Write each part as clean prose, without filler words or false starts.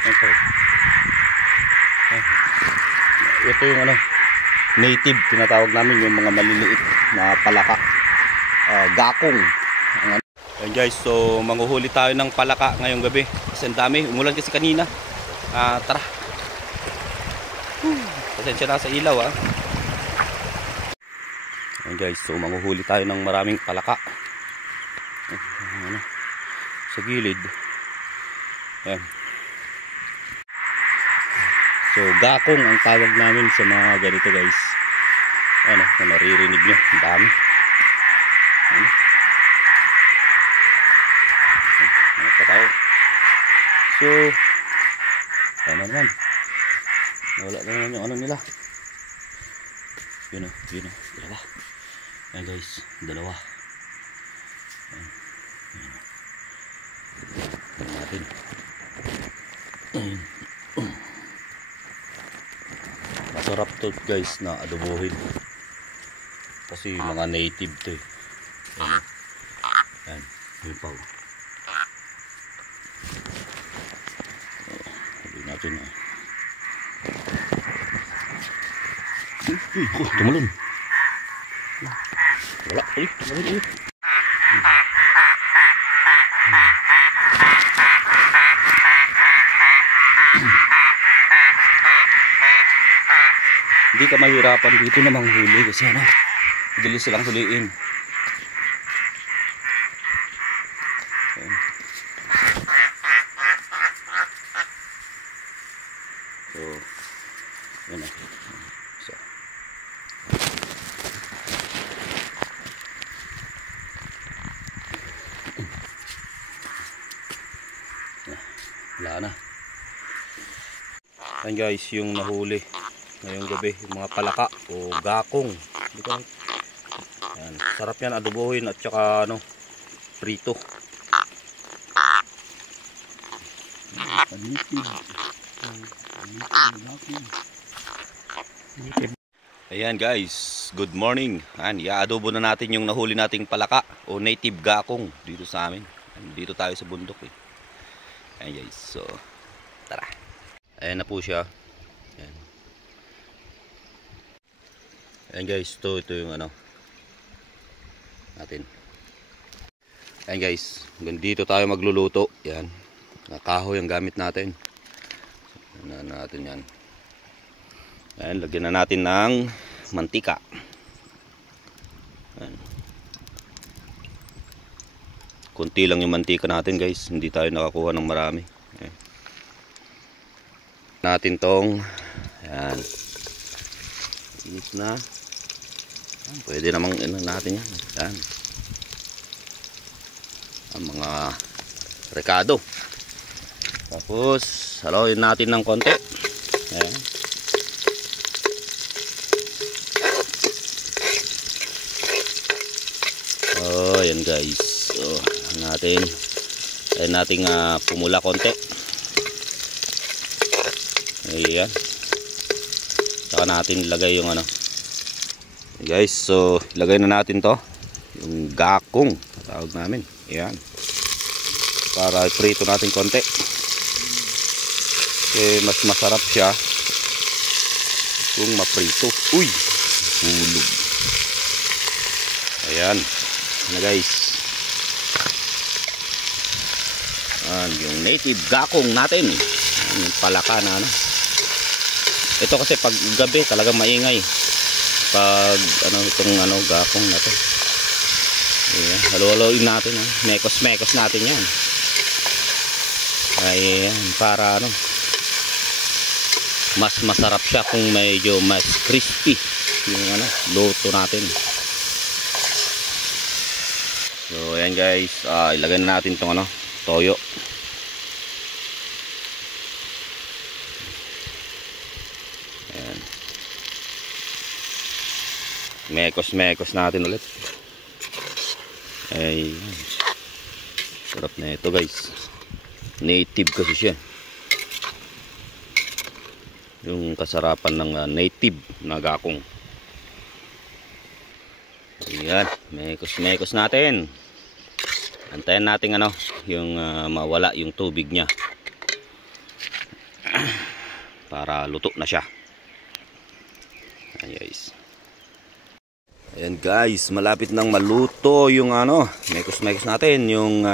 Ito. Ito yung ano, native tinatawag namin, yung mga maliliit na palaka. Gakong. Ayan guys, so manguhuli tayo ng palaka ngayong gabi. Kasi ang dami, umulan kasi kanina. Tara. Pasensya na sa ilaw Ayan guys, so manguhuli tayo ng maraming palaka. Sa gilid. Ayan. So gakong ang tawag namin sa mga ganito guys. Ano, kung naririnig nyo, ang dami. Ano pa tayo? So tama naman. Wala na naman yung ano nila. Yun o, dalawa. Ayan guys, dalawa. Ayan natin. Masarap to guys na adobohin. Kasi mga native to eh. Ayan, yun pa. Sabi natin tumalon. Wala, tumalon ulit. Hindi ka mahirapan dito na manghuli kasi ano, madali silang huliin. Ayan. So, yun so, wala na. Ayan guys, yung nahuli ngayong gabi, yung mga palaka o gakong. Ayan, sarap yan adobohin at saka ano, prito. Ayan guys, good morning. Ayan, i-adobo na natin yung nahuli nating palaka o native gakong dito sa amin. Dito tayo sa bundok eh. Ayan guys, so tara. Ayan na po siya. Ayan. Ayan guys, ito yung ano natin. Ayan guys, dito tayo magluluto. Ayan, kahoy ang gamit natin. Ayan natin yan. Ayan, lagyan na natin ng mantika. Ayan. Kunti lang yung mantika natin guys, hindi tayo nakakuha ng marami. Ayan. Natin tong ayan, init na. Pwede namang natin yan. Ayan. Ang mga rekado. Tapos haluin natin ng konti. Ayan. Oh, ayan guys. So, natin pumula konti. Ayan. Saka natin ilagay yung ano. Guys, so ilagay na natin to yung gakong tawag namin. Ayan, para prito natin konti kasi mas masarap siya kung maprito. Uy, hulog. Ayan na guys. Ayan, yung native gakong natin. Yung palaka na ano. Ito kasi pag gabi talagang maingay pag ano itong ano gakong na to. Ayan, halo-haloin natin mekos natin yan. Ayan, para ano mas masarap siya kung medyo mas crispy yung ano luto natin. So ayan guys, ilagay na natin tong ano toyo. Ayan, mekos natin ulit. Ay, sarap na ito guys. Native kasi siya. Yung kasarapan ng native na gakong. Ayan, mekos natin. Antayin natin ano, yung mawala yung tubig niya. para luto na siya. Ayan guys. Ayan guys, malapit nang maluto yung mekos-mekos natin, yung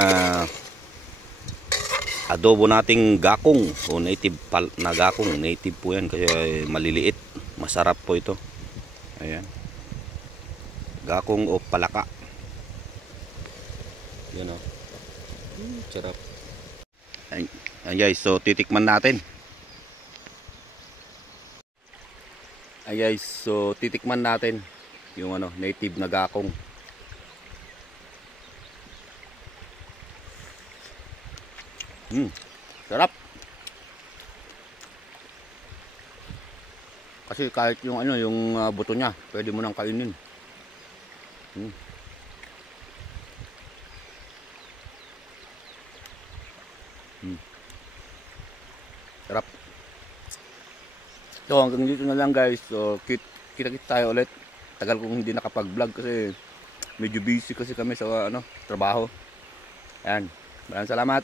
adobo nating gakong o native na gakong. Native po yan kasi maliliit, masarap po ito. Ayan, gakong o palaka. Yan o, sarap. Ayan guys, so titikman natin. Ayan guys, so titikman natin yung native na gakong. Sarap. Kasi kahit yung yung buto niya, pwede mo nang kainin. Sarap. So hanggang dito na lang guys. So kita-kita tayo ulit. Tagal kong hindi nakapag-vlog kasi medyo busy kasi kami sa trabaho. Ayan. Maraming salamat.